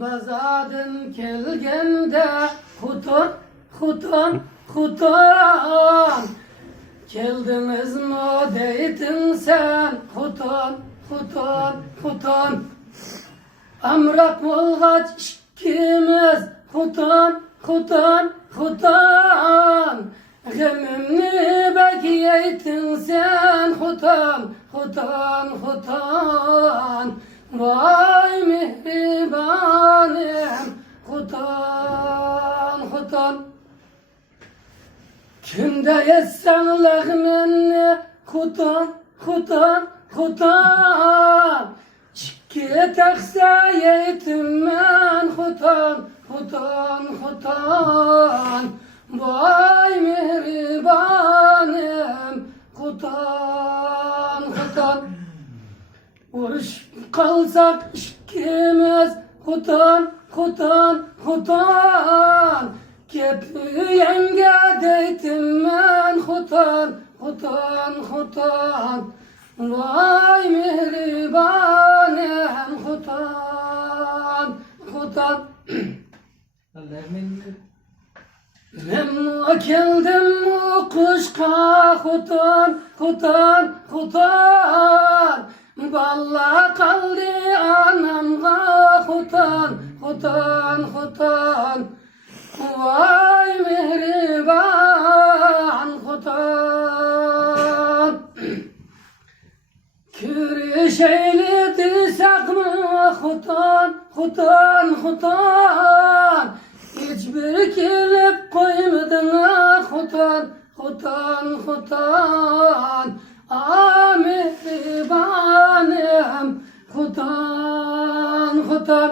Bazadım kelgende hutun. Geldiniz mi deydin sen hutun. Amrak molgaç ikimiz hutun. Gemimni bekiyeytin sen hutun. Vay mihribanim hutun. Kimde yetsen lehmenni hutun. Çikki tekse yetim men hutun. Vay mihribanim hutun. Uruş kalsak ikimiz hutun. Kepi yenge deytim men hutun. Vay mihribanim hutun. Memnu keldim mu kuşka hutun. Balla kaldı anamga hutun. Vay mihriban hutun. Kürüş eyledik mi hutun. Hiçbir kilip koymadın hutun. Mihribanim hutun.